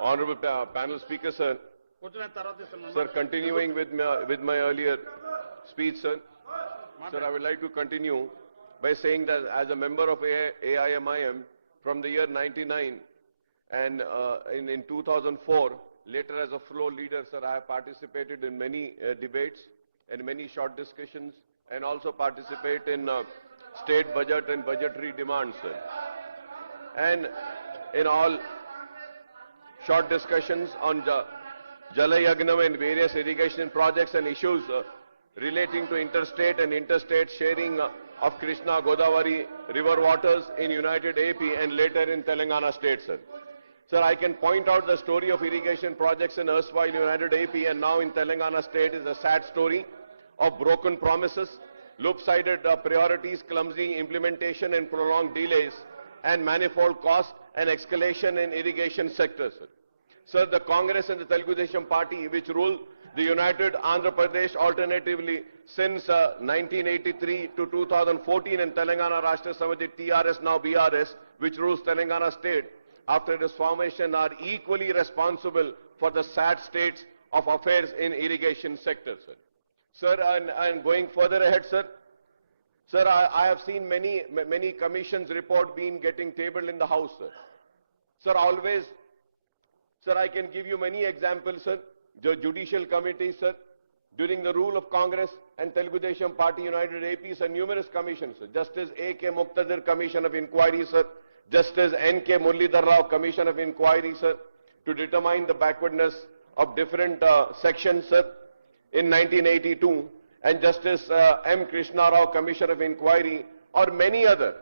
Honorable panel speaker, sir. Sir, continuing with my earlier speech, sir. Sir, I would like to continue by saying that as a member of AIMIM from the year 99 and in 2004, later as a floor leader, sir, I have participated in many debates and many short discussions, and also participate in state budget and budgetary demands, sir. And in all short discussions on Jala Yagnam and various irrigation projects and issues relating to interstate and interstate sharing of Krishna Godavari river waters in United AP and later in Telangana state, sir. Sir, I can point out the story of irrigation projects in erstwhile United AP and now in Telangana state is a sad story of broken promises, loop-sided priorities, clumsy implementation and prolonged delays, and manifold cost and escalation in irrigation sector, sir. Sir, the Congress and the Telugu Desam Party, which rule the United Andhra Pradesh alternatively since 1983 to 2014, and Telangana Rashtra Samiti TRS, now BRS, which rules Telangana state after its formation, are equally responsible for the sad states of affairs in irrigation sector, sir. Sir, and going further ahead, sir. Sir, I have seen many commissions report getting tabled in the House, sir. Sir, always, sir, I can give you many examples, sir. The judicial committee, sir, during the rule of Congress and Telugu Desam Party United AP, sir, numerous commissions, sir. Justice A.K. Muqtadir Commission of Inquiry, sir. Justice N.K. Muralidhar Rao Commission of Inquiry, sir, to determine the backwardness of different sections, sir, in 1982, and Justice M. Krishna Rao Commission of Inquiry, or many others,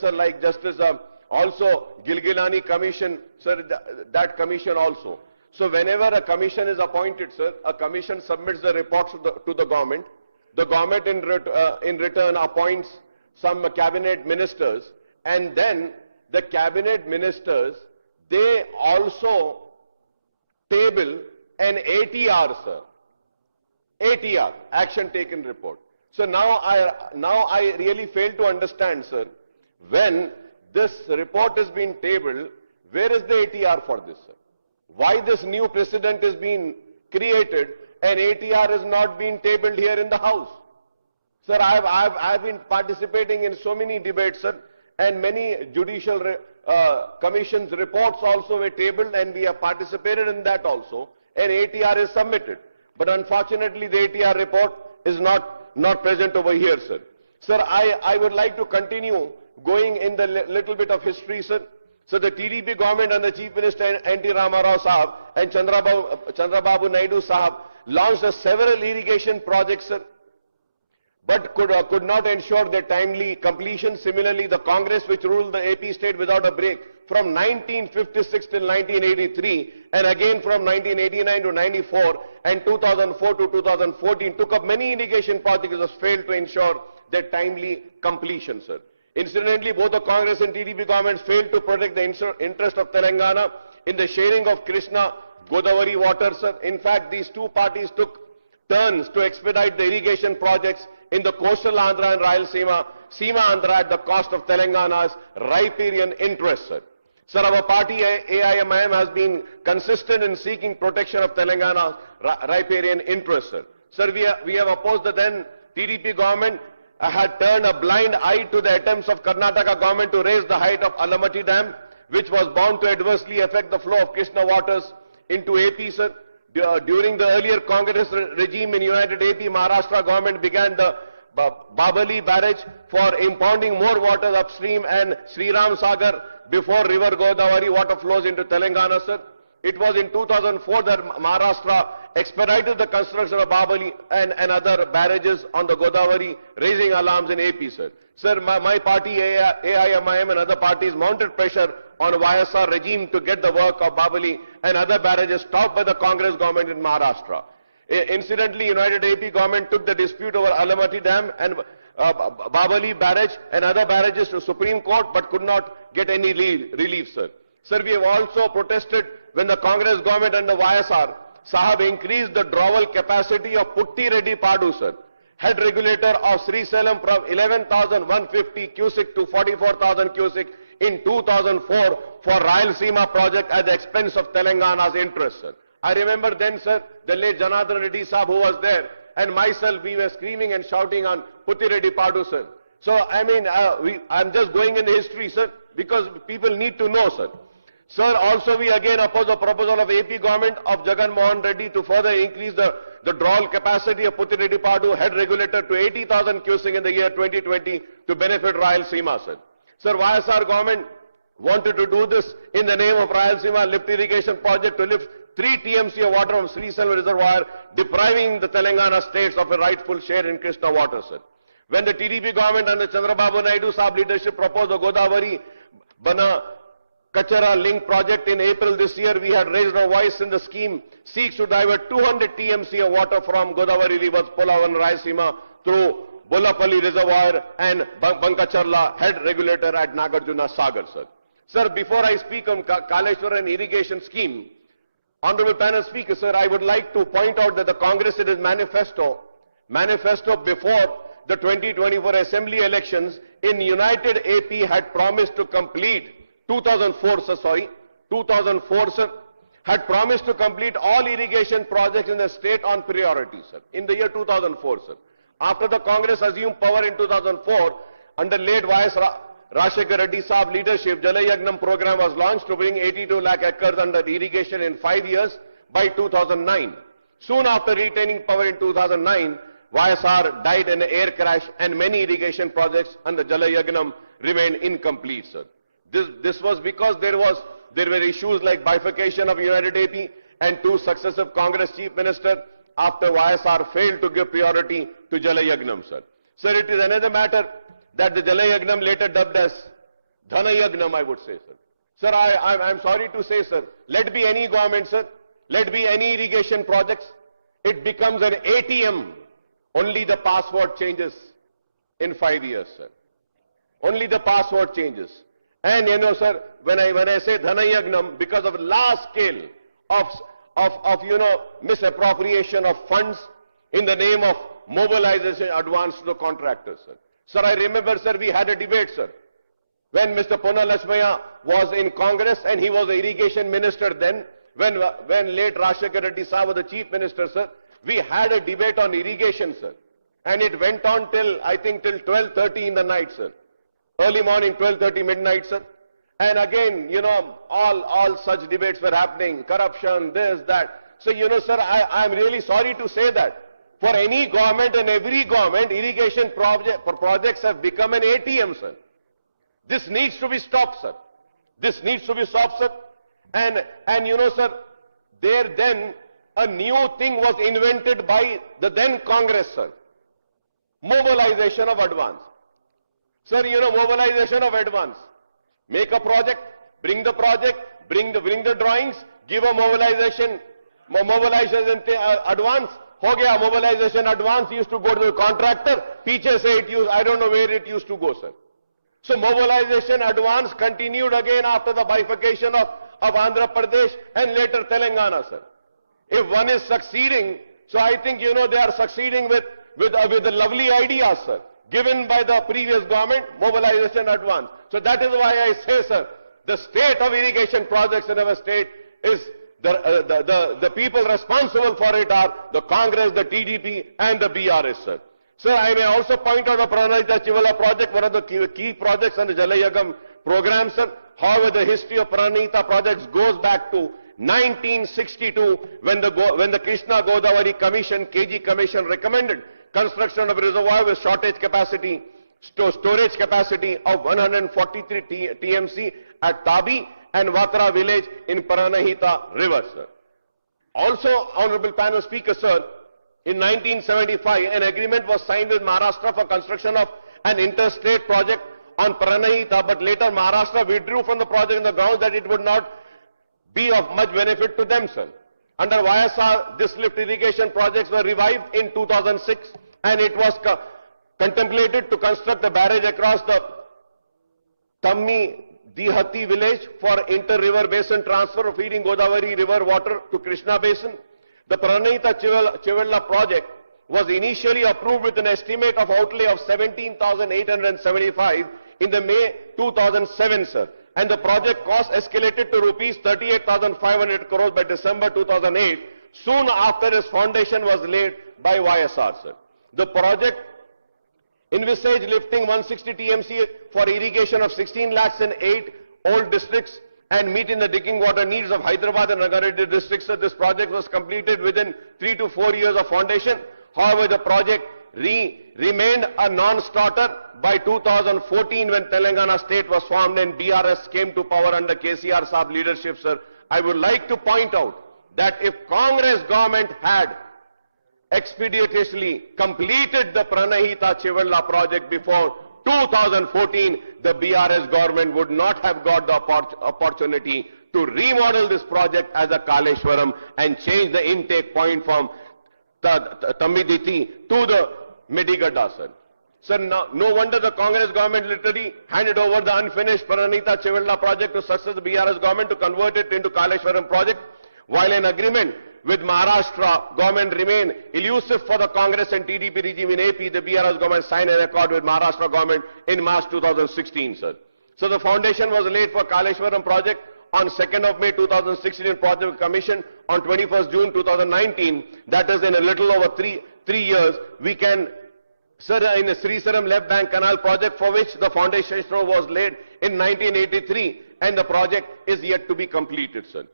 sir, like Justice also Gilgilani Commission, sir, that commission also. So whenever a commission is appointed, sir, a commission submits the reports to the government. The government in return appoints some cabinet ministers, and then the cabinet ministers, they also table an ATR, sir. ATR, action taken report. So now I really fail to understand, sir, when this report is being tabled, where is the ATR for this, sir? Why this new precedent is being created and ATR is not being tabled here in the House? Sir, I've been participating in so many debates, sir, and many judicial commissions reports also were tabled, and we have participated in that also, and ATR is submitted. But unfortunately, the ATR report is not present over here, sir. Sir, I would like to continue going in the little bit of history, sir. So the TDP government and the Chief Minister N.T. Rama Rao Sahab and Chandrababu Naidu Sahab launched several irrigation projects, sir, but could not ensure their timely completion. Similarly, the Congress, which ruled the AP state without a break from 1956 till 1983, and again from 1989 to 94 and 2004 to 2014, took up many irrigation projects that failed to ensure their timely completion, sir. Incidentally, both the Congress and TDP governments failed to protect the interest of Telangana in the sharing of Krishna Godavari water, sir. In fact, these two parties took turns to expedite the irrigation projects in the coastal Andhra and Rayalaseema, Seema Andhra, at the cost of Telangana's riparian interests, sir. Sir, our party AIMIM has been consistent in seeking protection of Telangana's riparian interests, sir. Sir, we have opposed the then TDP government had turned a blind eye to the attempts of Karnataka government to raise the height of Alamatti Dam, which was bound to adversely affect the flow of Krishna waters into AP, sir. During the earlier Congress regime in United AP, Maharashtra government began the Babali barrage for impounding more water upstream and Sri Ram Sagar before river Godavari water flows into Telangana, sir. It was in 2004 that Maharashtra expedited the construction of Babali and other barrages on the Godavari, raising alarms in AP, sir. Sir, my party AIMIM and other parties mounted pressure on YSR regime to get the work of Babali and other barrages stopped by the Congress government in Maharashtra. Incidentally, United AP government took the dispute over Alamatti Dam and Babali barrage and other barrages to Supreme Court, but could not get any relief, sir. Sir, we have also protested when the Congress government and the YSR Sahab increased the drawal capacity of Putti Reddy Padu, sir. head regulator of Srisailam from 11,150 cusic to 44,000 cusic in 2004 for Rayalaseema project at the expense of Telangana's interest, sir. I remember then, sir, the late Janardhan Reddy Saab who was there, and myself, we were screaming and shouting on Putti Reddy Padu, sir. So, I mean, I'm just going in the history, sir, because people need to know, sir. Sir, also we again oppose the proposal of AP government of Jagan Mohan Reddy to further increase the drawal capacity of Putti Reddy Padu head regulator to 80,000 cusic in the year 2020 to benefit Rayalaseema, sir. Sir, YSR government wanted to do this in the name of Rayalaseema lift irrigation project to lift 3 TMC of water from Srisailam reservoir, depriving the Telangana states of a rightful share in Krishna water, sir. When the TDP government and the Chandrababu Naidu Saab leadership proposed the Godavari Bana Kachara link project in April this year, we had raised our voice in the scheme seeks to divert 200 TMC of water from Godavari rivers, Polavan, Rayalaseema through Bollapalli reservoir and Bankacharla head regulator at Nagarjuna Sagar, sir. Sir, before I speak on Kaleshwaran irrigation scheme, Honorable Panel Speaker, sir, I would like to point out that the Congress in its manifesto before the 2024 Assembly elections in United AP had promised to complete 2004, sir, had promised to complete all irrigation projects in the state on priority, sir, in the year 2004, sir. After the Congress assumed power in 2004, under late YS Rashekar Reddy Saab leadership, Jalayagnam program was launched to bring 82 lakh acres under irrigation in 5 years by 2009. Soon after retaining power in 2009, YSR died in an air crash and many irrigation projects under Jalayagnam remained incomplete, sir. This was because there were issues like bifurcation of United AP and 2 successive Congress chief ministers after YSR failed to give priority to Jalayagnam, sir. Sir, it is another matter that the Jalayagnam later dubbed as Dhanayagnam, I would say, sir. Sir, I'm sorry to say, sir, let be any government, sir, let be any irrigation projects, it becomes an ATM. Only the password changes in 5 years, sir. Only the password changes. And you know, sir, when I say Dhanayagnam, because of large scale of misappropriation of funds in the name of mobilization advance to the contractors, sir. Sir, I remember, sir, we had a debate, sir, when Mr. Ponna Lakshmaya was in Congress and he was the irrigation minister then, when late Rashekar Reddy Saab was the chief minister, sir, we had a debate on irrigation, sir. And it went on till, I think, till 12:30 in the night, sir. Early morning, 12:30 midnight, sir. And again, you know, all such debates were happening, corruption, this, that. So, you know, sir, I'm really sorry to say that. For any government and every government, irrigation projects have become an ATM, sir. This needs to be stopped, sir. This needs to be stopped, sir. And you know, sir, there then a new thing was invented by the then Congress, sir. Mobilization of advance. Sir, you know, mobilization of advance. Make a project, bring the drawings, give a mobilization advance. Ho gaya, mobilization advance used to go to the contractor. Piche say it used, I don't know where it used to go, sir. So mobilization advance continued again after the bifurcation of Andhra Pradesh and later Telangana, sir. If one is succeeding, so I think, you know, they are succeeding with the lovely ideas, sir, given by the previous government, mobilization advance. So that is why I say, sir, the state of irrigation projects in our state is the people responsible for it are the Congress, the TDP and the BRS, sir. Sir, I may also point out the Pranahita Chivala project, one of the key projects on the Jalayagam program, sir. However, the history of Pranahita projects goes back to 1962 when the Krishna Godavari Commission, KG Commission recommended construction of a reservoir with storage capacity of 143 TMC at Tabi and Vatra village in Pranahita River, sir. Also, Honorable Panel Speaker, sir, in 1975, an agreement was signed with Maharashtra for construction of an interstate project on Pranahita, but later Maharashtra withdrew from the project on the grounds that it would not be of much benefit to them, sir. Under YSR, this lift irrigation projects were revived in 2006, and it was contemplated to construct a barrage across the Tammi Dihati village for inter-river basin transfer of feeding Godavari river water to Krishna basin. The Pranahita Chivella project was initially approved with an estimate of outlay of 17,875 in the May 2007, sir. And the project cost escalated to rupees 38,500 crores by December 2008, soon after its foundation was laid by YSR, sir. The project envisaged lifting 160 TMC for irrigation of 16 lakhs in 8 old districts and meeting the drinking water needs of Hyderabad and Rangareddy districts. So this project was completed within 3 to 4 years of foundation. However, the project remained a non-starter by 2014 when Telangana state was formed and BRS came to power under KCR Saab leadership, sir. I would like to point out that if Congress government had expeditiously completed the Pranahita Chivalla project before 2014, the BRS government would not have got the opportunity to remodel this project as a Kaleshwaram and change the intake point from Tamiditi to the Medigadda, sir. Sir, no wonder the Congress government literally handed over the unfinished Pranahita Chivalla project to successive BRS government to convert it into Kaleshwaram project, while an agreement with Maharashtra government remain elusive for the Congress and TDP regime in AP. The BRS government signed an accord with Maharashtra government in March 2016, sir. So the foundation was laid for Kaleshwaram project on 2nd of May 2016 in Project Commission on 21st June 2019. That is in a little over three years. We can, sir, in the Srisaram left bank canal project for which the foundation stone was laid in 1983 and the project is yet to be completed, sir.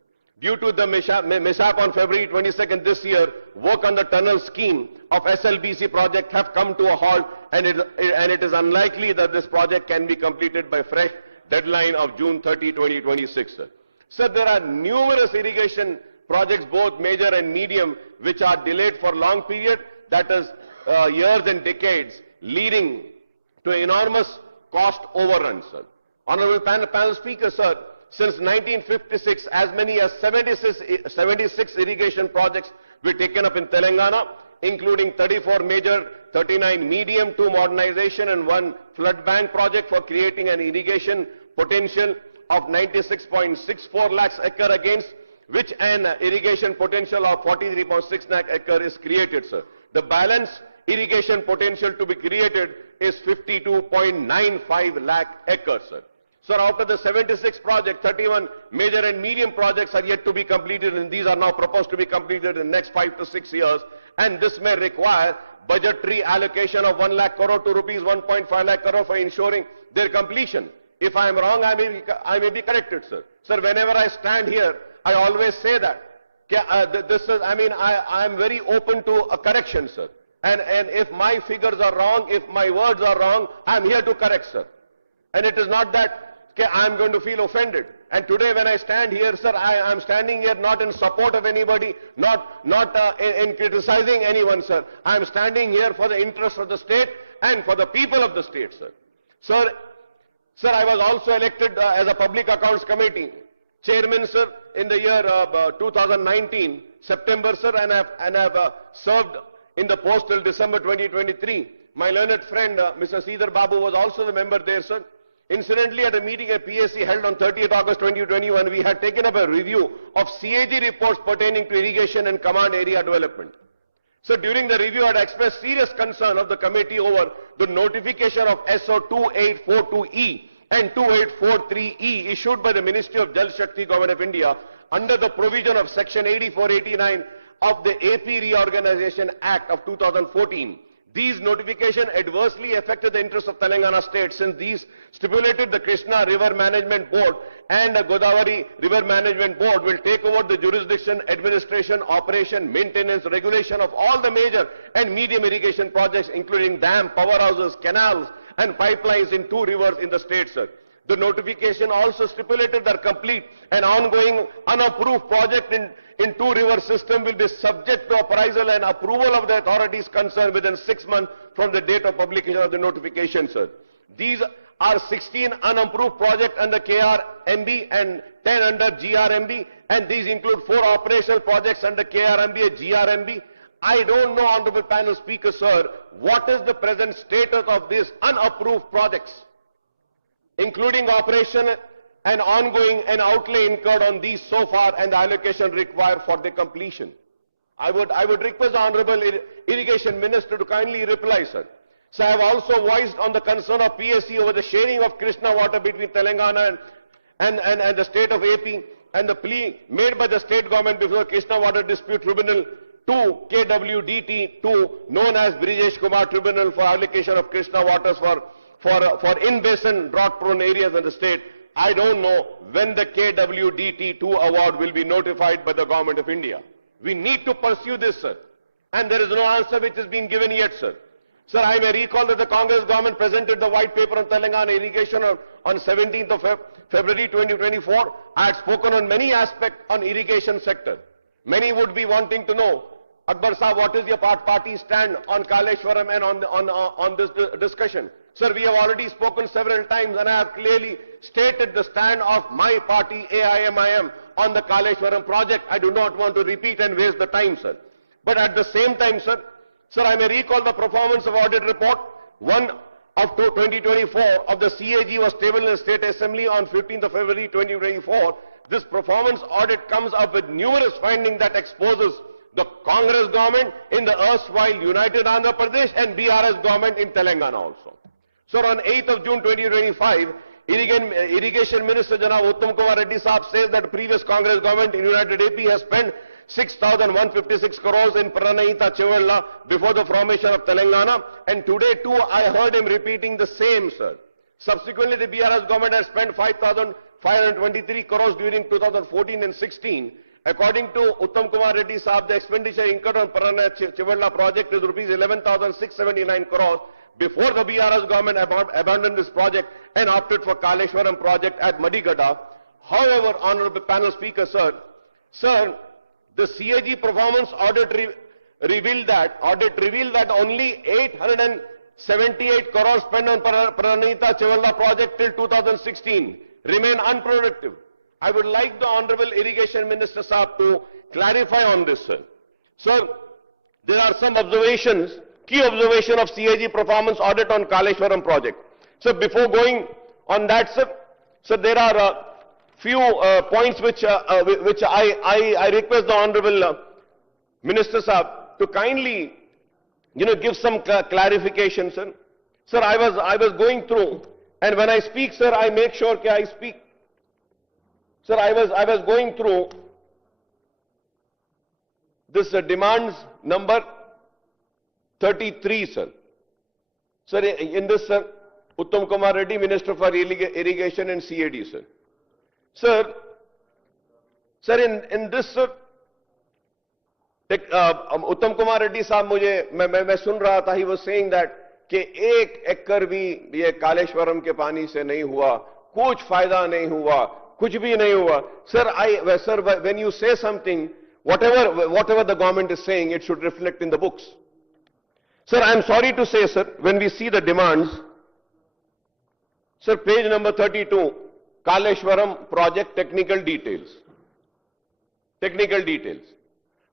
Due to the mishap on February 22nd this year, work on the tunnel scheme of SLBC project have come to a halt and it is unlikely that this project can be completed by fresh deadline of June 30, 2026. Sir. Sir, there are numerous irrigation projects, both major and medium, which are delayed for long period, that is years and decades, leading to enormous cost overruns. Sir. Honorable panel speaker, sir, since 1956, as many as 76 irrigation projects were taken up in Telangana, including 34 major, 39 medium, 2 modernization and 1 flood bank project for creating an irrigation potential of 96.64 lakhs acre, against which an irrigation potential of 43.6 lakh acre is created, sir. The balance irrigation potential to be created is 52.95 lakh acres, sir. Sir, after the 76 projects, 31 major and medium projects are yet to be completed, and these are now proposed to be completed in the next 5 to 6 years, and this may require budgetary allocation of 1 lakh crore to rupees 1.5 lakh crore for ensuring their completion. If I am wrong, I may be corrected, sir. Sir, whenever I stand here, I always say that. I am very open to a correction, sir. And if my figures are wrong, if my words are wrong, I am here to correct, sir. And it is not that I am going to feel offended. And today when I stand here, sir, I am standing here not in support of anybody, not in criticizing anyone, sir. I am standing here for the interest of the state and for the people of the state, sir. Sir, I was also elected as a Public Accounts Committee Chairman, sir, in the year 2019, September, sir, and have served in the post till December 2023. My learned friend, Mr. Sridhar Babu, was also the member there, sir. Incidentally, at a meeting at PSC held on 30th August 2021, we had taken up a review of CAG reports pertaining to irrigation and command area development. So during the review, I had expressed serious concern of the committee over the notification of SO 2842E and 2843E issued by the Ministry of Jal Shakti, Government of India under the provision of Section 8489 of the AP Reorganization Act of 2014. These notifications adversely affected the interests of Telangana state, since these stipulated the Krishna River Management Board and the Godavari River Management Board will take over the jurisdiction, administration, operation, maintenance, regulation of all the major and medium irrigation projects, including dam, powerhouses, canals and pipelines in 2 rivers in the state, sir. The notification also stipulated that complete and ongoing unapproved project in 2 river system will be subject to appraisal and approval of the authorities concerned within 6 months from the date of publication of the notification, sir. These are 16 unapproved projects under KRMB and 10 under GRMB, and these include 4 operational projects under KRMB and GRMB. I don't know, Honorable Panel Speaker, sir, what is the present status of these unapproved projects, including operation and ongoing and outlay incurred on these so far and the allocation required for the completion. I would request the Honorable Irrigation Minister to kindly reply, sir. So I have also voiced on the concern of PSC over the sharing of Krishna water between Telangana and the state of AP, and the plea made by the state government before Krishna Water Dispute Tribunal 2, KWDT2, known as Brijesh Kumar Tribunal for allocation of Krishna waters for in-basin drought-prone areas in the state. I don't know when the KWDT2 award will be notified by the Government of India. We need to pursue this, sir. And there is no answer which has been given yet, sir. Sir, I may recall that the Congress government presented the white paper on Telangana irrigation on 17th of February 2024. I had spoken on many aspects on irrigation sector. Many would be wanting to know, Akbar Sahab, what is your party stand on Kaleshwaram and on this discussion? Sir, we have already spoken several times, and I have clearly stated the stand of my party, AIMIM, on the Kaleshwaram project. I do not want to repeat and waste the time, sir. But at the same time, sir, I may recall the performance of audit report 1 of 2024 of the CAG was tabled in the State Assembly on 15th of February 2024. This performance audit comes up with numerous findings that exposes the Congress government in the erstwhile United Andhra Pradesh and BRS government in Telangana also. So on 8th of June 2025, Irrigation Minister Janab Uttam Kumar Reddy Saab says that previous Congress government in United AP has spent 6,156 crores in Pranahita Chivella before the formation of Telangana, and today too I heard him repeating the same, sir. Subsequently, the BRS government has spent 5,523 crores during 2014 and 16. According to Uttam Kumar Reddy Saab, the expenditure incurred on Pranahita Chivella project is rupees 11,679 crores before the BRS government abandoned this project and opted for Kaleshwaram project at Madigada. However, Honorable Panel Speaker, sir, the CAG performance audit revealed that only 878 crores spent on Pranahita Chivella project till 2016 remain unproductive. I would like the Honorable Irrigation Minister Saab to clarify on this, sir. Sir, there are some observations, key observation of CAG performance audit on Kaleshwaram project. So before going on that, sir, there are few points which I request the Honorable Minister Saab to kindly, give some clarification, sir. Sir, I was going through, and when I speak, sir, I make sure that I speak. Sir, I was going through this demands number 33, sir. Sir, in this, sir, Uttam Kumar Reddy, Minister for Irrigation and CAD, sir. Sir, in this, sir, Uttam Kumar Reddy साहब मैं सुन रहा था, he was saying that कि 1 एकड़ भी ये कालेश्वरम के पानी से नहीं हुआ, कुछ फायदा नहीं हुआ, कुछ भी नहीं हुआ. Sir, when you say something, whatever the government is saying, it should reflect in the books. Sir, I am sorry to say, sir, when we see the demands, sir, page number 32, Kaleshwaram project technical details.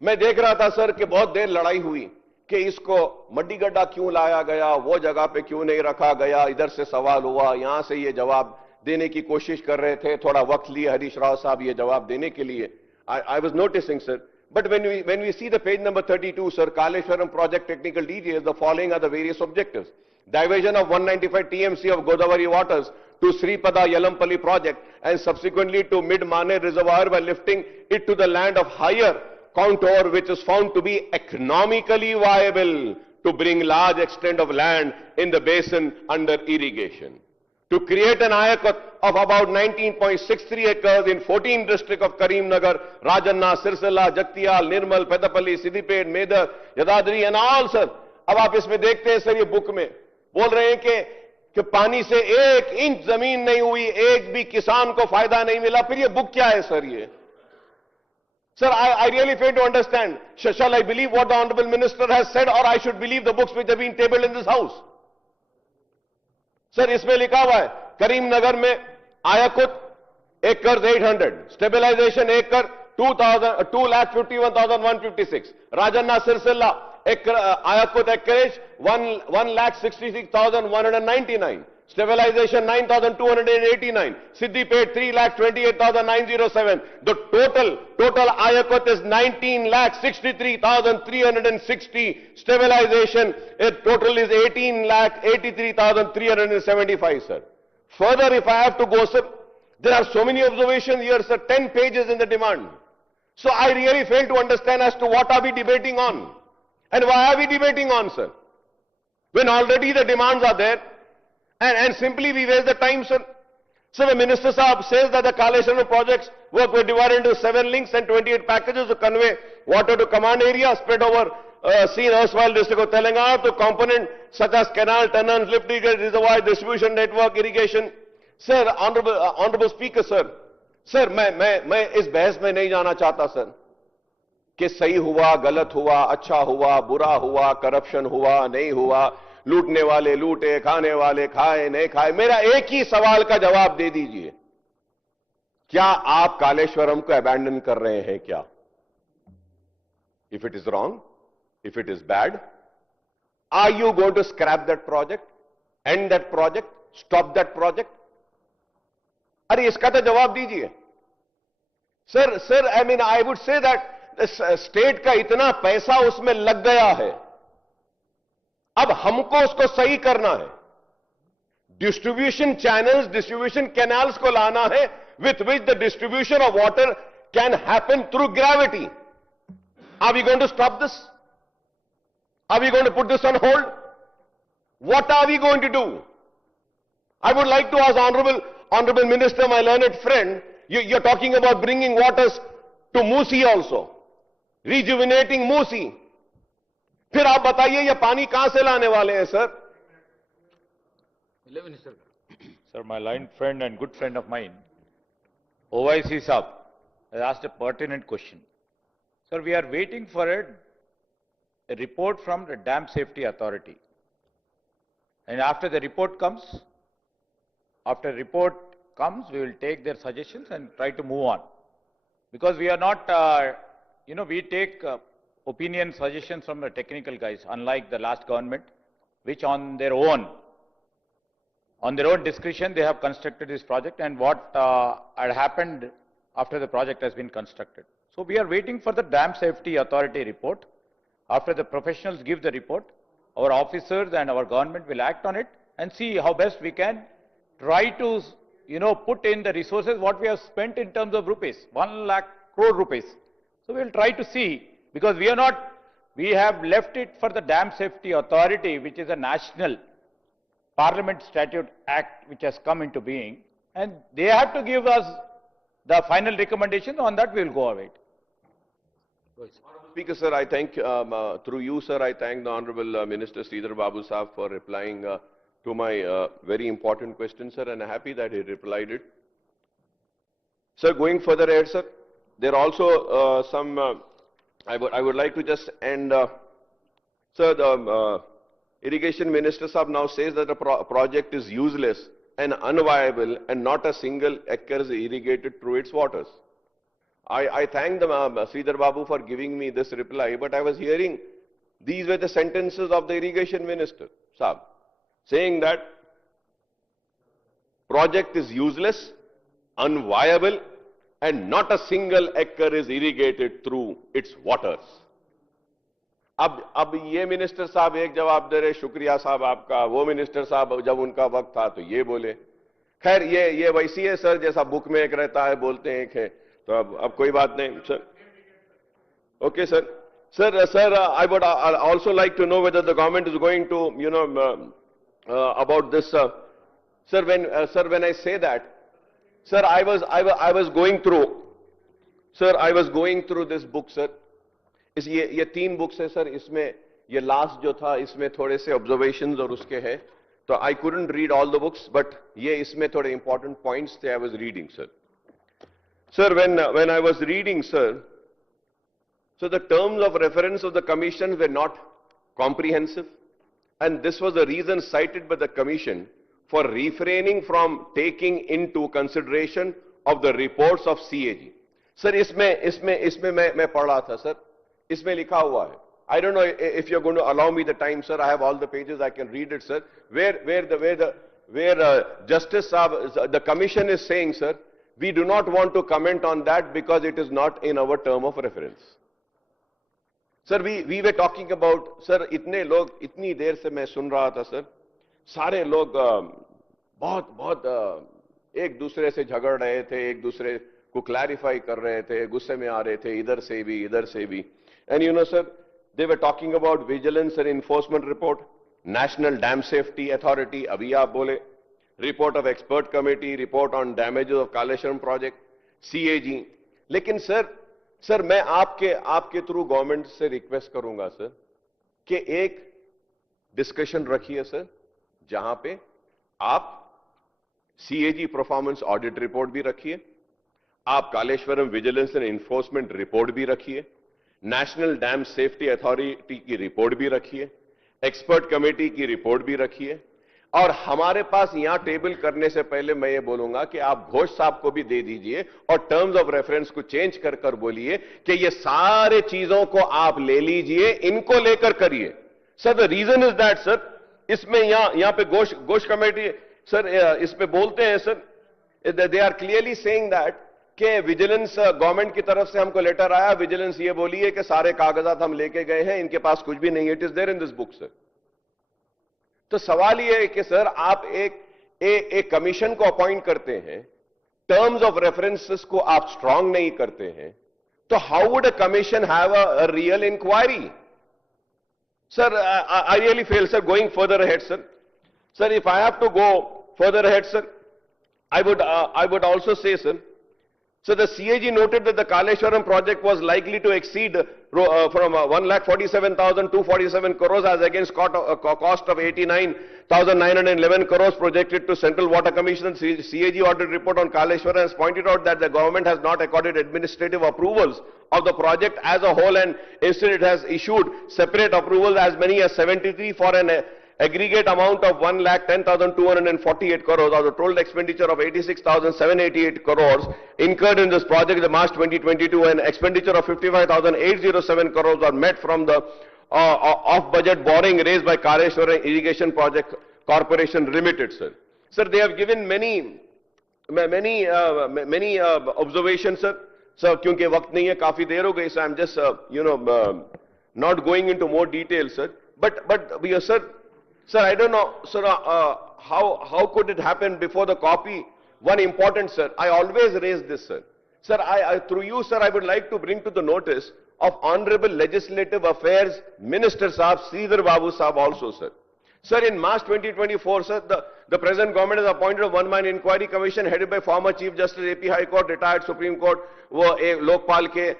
मैं देख रहा था sir कि बहुत देर लड़ाई हुई कि इसको मड्डीगड्ढा क्यों लाया गया, वो जगह पे क्यों नहीं रखा गया, इधर से सवाल हुआ, यहां से ये जवाब देने की कोशिश कर रहे थे, थोड़ा वक्त लिए हरीश राव साहब ये जवाब देने के लिए. I was noticing, sir. But when we see the page number 32, sir, Kaleshwaram project technical details, the following are the various objectives. Diversion of 195 TMC of Godavari waters to Sripada Yalampalli project and subsequently to Mid-Mane reservoir by lifting it to the land of higher contour which is found to be economically viable to bring large extent of land in the basin under irrigation. To create an ayakut of about 19.63 acres in 14 districts of Karimnagar, Rajanna, Sirsala, Jaktiyal, Nirmal, Pedapalli, Siddipet, Medar, Yadadri and all, sir. अब आप इसमें देखते हैं sir, ये book में बोल रहे हैं कि पानी से 1 इंच जमीन नहीं हुई, एक भी किसान को फायदा नहीं मिला. फिर ये बुक क्या है सर ये? Sir, I really fail to understand. Shall I believe what the Honorable Minister has said, or I should believe the books which have been tabled in this house? Sir, इसमें लिखा हुआ है करीमनगर में आयाकुत एकड़ 800, stabilization एकड़ 2,51,156, Rajanna Sircilla आयाकुत acreage 1,66,199. Stabilization 9,289. Siddipet 3,28,907. The total Ayakut is 19,63,360. Stabilization total is 18,83,375, sir. Further, if I have to go, sir, there are so many observations here, sir, 10 pages in the demand. So I really fail to understand as to what are we debating on and why are we debating on, sir, when already the demands are there. And simply we waste the time, sir. So the Minister Saab says that the Kaleshwaram projects work were divided into 7 links and 28 packages to convey water to command area spread over seen erstwhile district of Telangana to component such as canal, tunnels, lift irrigation reservoir, distribution network, irrigation. Sir, honorable Speaker, sir. Sir, मैं इस बहस में नहीं जाना चाहता, sir, कि सही हुआ, गलत हुआ, अच्छा हुआ, बुरा हुआ, करप्शन हुआ, नहीं हुआ, लूटने वाले लूटे, खाने वाले खाए, नहीं खाए. मेरा एक ही सवाल का जवाब दे दीजिए. क्या आप कालेश्वरम को अबैंडन कर रहे हैं क्या? If it is wrong, if it is bad, are you going to scrap that project, end that project, stop that project? अरे इसका तो जवाब दीजिए. Sir, I mean, I would say that state का इतना पैसा उसमें लग गया है, अब हमको उसको सही करना है. डिस्ट्रीब्यूशन चैनल्स, डिस्ट्रीब्यूशन कैनाल्स को लाना है with which the distribution of water can happen through gravity. Are we going to stop this? Are we going to put this on hold? What are we going to do? I would like to ask Honorable Minister, my learned friend, you're talking about bringing waters to Musi also, rejuvenating Musi. फिर आप बताइए ये पानी कहां से लाने वाले हैं, sir? Sir, my learned friend and good friend of mine, OIC Saab, has asked a pertinent question. Sir, we are waiting for a report from the Dam Safety Authority. And after the report comes, we will take their suggestions and try to move on. Because we are not, we take opinion suggestions from the technical guys, unlike the last government, which on their own discretion, they have constructed this project and what had happened after the project has been constructed. So we are waiting for the Dam Safety Authority report. After the professionals give the report, our officers and our government will act on it and see how best we can try to, put in the resources what we have spent in terms of rupees, 1 lakh crore rupees. So we will try to see, because we have left it for the Dam Safety Authority, which is a national Parliament Statute Act which has come into being, and they have to give us the final recommendation. On that we will go away. Speaker, sir, I thank, through you, sir, I thank the Honorable Minister Sridhar Babu Saab for replying to my very important question, sir, and I'm happy that he replied it. Sir, going further ahead, sir, there are also some, I would like to just end, sir, the Irrigation Minister Saab now says that the project is useless and unviable and not a single acre is irrigated through its waters. I thank the Sridhar Babu for giving me this reply, but I was hearing these were the sentences of the Irrigation Minister Saab, saying that project is useless, unviable, and not a single acre is irrigated through its waters. अब ये minister साहब एक जवाब दे रहे, शुक्रिया साहब आपका, वो मिनिस्टर साहब जब उनका वक्त था तो ये बोले. खैर ये वैसी है सर, जैसा बुक में एक रहता है, बोलते हैं एक है, तो अब कोई बात नहीं sir. Okay, sir. Sir, I would also like to know whether the government is going to, about this. Sir, when I say that, sir, I was going through. Sir, I was going through this book, sir. ये 3 books है sir, इसमें ये last जो था इसमें थोड़े से observations और उसके हैं, तो I couldn't read all the books, but ये इसमें थोड़े important points थे, I was reading, sir. Sir, when I was reading, sir, so the terms of reference of the commission were not comprehensive, and this was the reason cited by the commission for refraining from taking into consideration of the reports of CAG. Sir, इसमें मैं पढ़ रहा था, sir. इसमें लिखा हुआ है. I don't know if you're going to allow me the time, sir. I have all the pages. I can read it, sir. Where Justice Saab, the commission is saying, sir, we do not want to comment on that because it is not in our term of reference. Sir, we were talking about, sir, इतने लोग, इतनी देर से मैं सुन रहा था, sir, सारे लोग बहुत एक दूसरे से झगड़ रहे थे, एक दूसरे को क्लैरिफाई कर रहे थे, गुस्से में आ रहे थे, इधर से भी. And you know, sir, they were talking about vigilance and enforcement report, National Dam Safety Authority, अभी आप बोले, report of expert committee, report on damages of Kaleshwaram project, CAG. लेकिन सर मैं आपके थ्रू गवर्नमेंट से रिक्वेस्ट करूंगा sir कि एक डिस्कशन रखिए सर, जहां पे आप CAG परफॉर्मेंस ऑडिट रिपोर्ट भी रखिए, आप Kaleshwaram vigilance and enforcement report भी रखिए, नेशनल डैम सेफ्टी अथॉरिटी की रिपोर्ट भी रखिए, एक्सपर्ट कमेटी की रिपोर्ट भी रखिए, और हमारे पास यहां टेबल करने से पहले मैं ये बोलूंगा कि आप घोष साहब को भी दे दीजिए और टर्म्स ऑफ रेफरेंस को चेंज कर बोलिए कि ये सारे चीजों को आप ले लीजिए, इनको लेकर करिए. Sir the reason is that sir, इसमें यहां पे घोष कमेटी सर इसमें बोलते हैं सर, they are clearly saying that कि विजिलेंस गवर्नमेंट की तरफ से हमको लेटर आया, विजिलेंस ये बोली है कि सारे कागजात हम लेके गए हैं, इनके पास कुछ भी नहीं है. It is there in this book sir. तो सवाल यह है कि सर आप एक कमीशन को अपॉइंट करते हैं, टर्म्स ऑफ रेफरेंसेस को आप स्ट्रांग नहीं करते हैं, तो how would a commission have a real inquiry? Sir I really fail sir going further ahead sir. Sir if I have to go further ahead sir, I would also say, sir, so the CAG noted that the Kaleshwaram project was likely to exceed from 1,47,247 crores as against cost of 89,911 crores projected to Central Water Commission. CAG audit report on Kaleshwaram has pointed out that the government has not accorded administrative approvals of the project as a whole, and instead it has issued separate approvals as many as 73 for an aggregate amount of 1,10,248 crores, or the total expenditure of 86,788 crores incurred in this project in the March 2022, and expenditure of 55,807 crores are met from the off-budget borrowing raised by Kaleshwaram Irrigation Project Corporation Limited, sir. Sir, they have given many observations, sir. Sir, क्योंकि वक्त नहीं है, काफी देर हो गई, so I'm just, not going into more detail, sir. But sir, I don't know, sir, how could it happen before the copy? One important, sir, I always raise this, sir. Sir, through you, sir, I would like to bring to the notice of Honorable Legislative Affairs Minister Saab, Sridhar Babu Saab also, sir. Sir, in March 2024, sir, the present government has appointed a one-man inquiry commission headed by former Chief Justice AP High Court, retired Supreme Court, वो लोकपाल के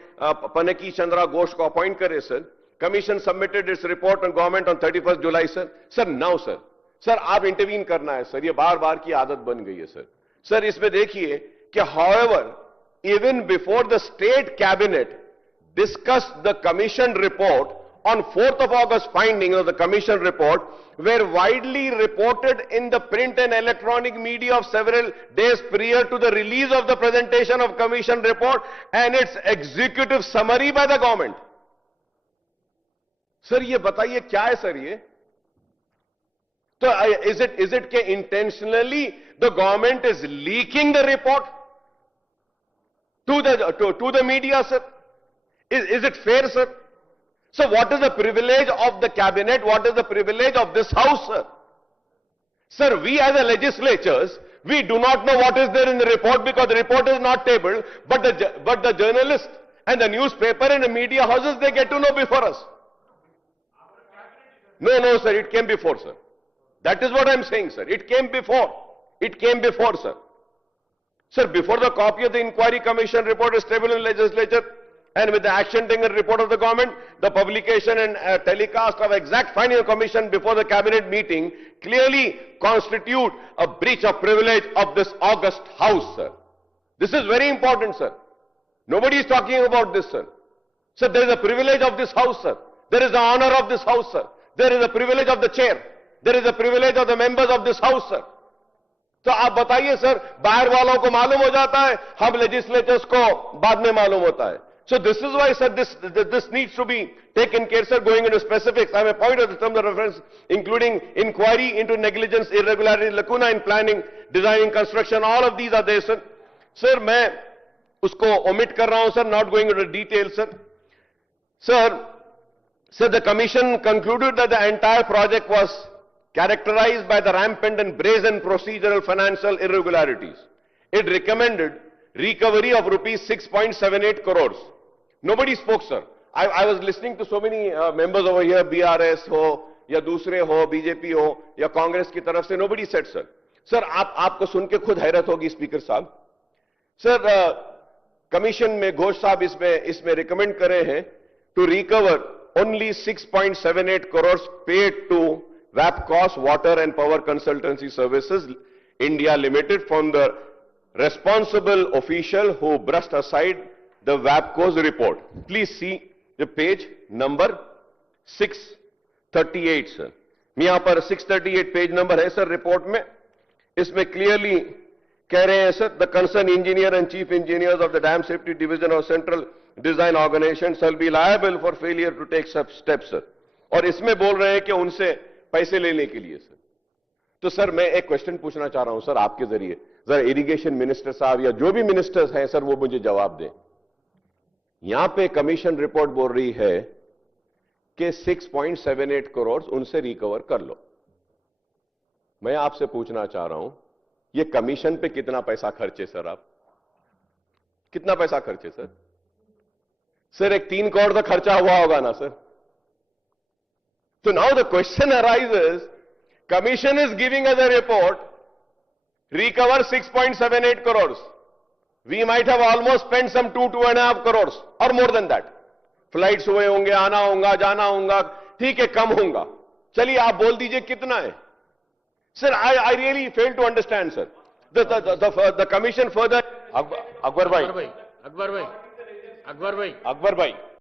पनकी चंद्रा घोष को appoint करे, sir. Commission submitted its report on government on 31st July, sir. Sir, now, sir. Sir, आप intervene करना है, sir. ये बार-बार की आदत बन गई है, sir. Sir, इसमें देखिए कि however, even before the state cabinet discussed the commission report on 4th of August, findings of the commission report were widely reported in the print and electronic media of several days prior to the release of the presentation of commission report and its executive summary by the government. Sir ये बताइए क्या है sir ये? तो is it कि intentionally the government is leaking the report to the media, sir? Is it fair, sir? So what is the privilege of the cabinet? What is the privilege of this house, sir? Sir, we as a legislatures, we do not know what is there in the report because the report is not tabled, but the journalists and the newspaper and the media houses, they get to know before us. No, sir, it came before, sir. That is what I'm saying, sir. It came before. It came before, sir. Sir, before the copy of the inquiry commission report is tabled in the legislature, and with the action taken report of the government, the publication and telecast of exact finding of commission before the cabinet meeting clearly constitute a breach of privilege of this august house, sir. This is very important, sir. Nobody is talking about this, sir. Sir, there is a privilege of this house, sir. There is the honor of this house, sir. There is a privilege of the chair. There is a privilege of the members of this house, sir. तो आप बताइए sir, बाहर वालों को मालूम हो जाता है, हम लेजिस्लेटर्स को बाद में मालूम होता है. So this is why, sir, this needs to be taken care, sir, going into specifics. I have a point of the terms of reference, including inquiry into negligence, irregularity, lacuna in planning, designing, construction, all of these are there, sir. Sir, मैं उसको omit कर रहा हूं, sir, not going into detail, sir. Sir, the commission concluded that the entire project was characterized by the rampant and brazen procedural financial irregularities. It recommended recovery of rupees 6.78 crores. Nobody spoke, sir. I was listening to so many members over here, BRS हो, या दूसरे हो, BJP हो, या कांग्रेस की तरफ से, nobody said, sir. Sir, आपको सुन के खुद हैरत होगी, स्पीकर साहब. Sir, कमीशन में घोष साहब इसमें रिकमेंड करे हैं to recover only 6.78 crores paid to WAPCOS Water and Power Consultancy Services India Limited from the responsible official who brushed aside the WAPCOS report. Please see the page number 638, sir. यहाँ पर 638 page number है, sir, report में. इसमें clearly कह रहे हैं, sir, the concerned engineer and chief engineers of the Dam Safety Division of Central Design Organization shall be liable for failure to take such steps, sir. और इसमें बोल रहे हैं कि उनसे पैसे लेने के लिए, सर. तो सर, मैं एक क्वेश्चन पूछना चाह रहा हूं, सर, आपके जरिए. जरा इरिगेशन मिनिस्टर साहब या जो भी मिनिस्टर्स हैं, सर, वो मुझे जवाब दें. यहां पे कमीशन रिपोर्ट बोल रही है कि 6.78 करोड़ उनसे रिकवर कर लो. मैं आपसे पूछना चाह रहा हूं, ये कमीशन पे कितना पैसा खर्चे, सर? आप कितना पैसा खर्चे, सर? सर, एक 3 करोड़ का खर्चा हुआ होगा ना, sir? So now the question arises, commission is giving us a report, recover 6.78 crores. We might have almost spent some 2.5 crores or more than that. Flights हुए होंगे, आना होगा, जाना होगा, ठीक है, कम होगा. चलिए आप बोल दीजिए कितना है. Sir, I really fail to understand, sir. The commission further. Akbar bhai.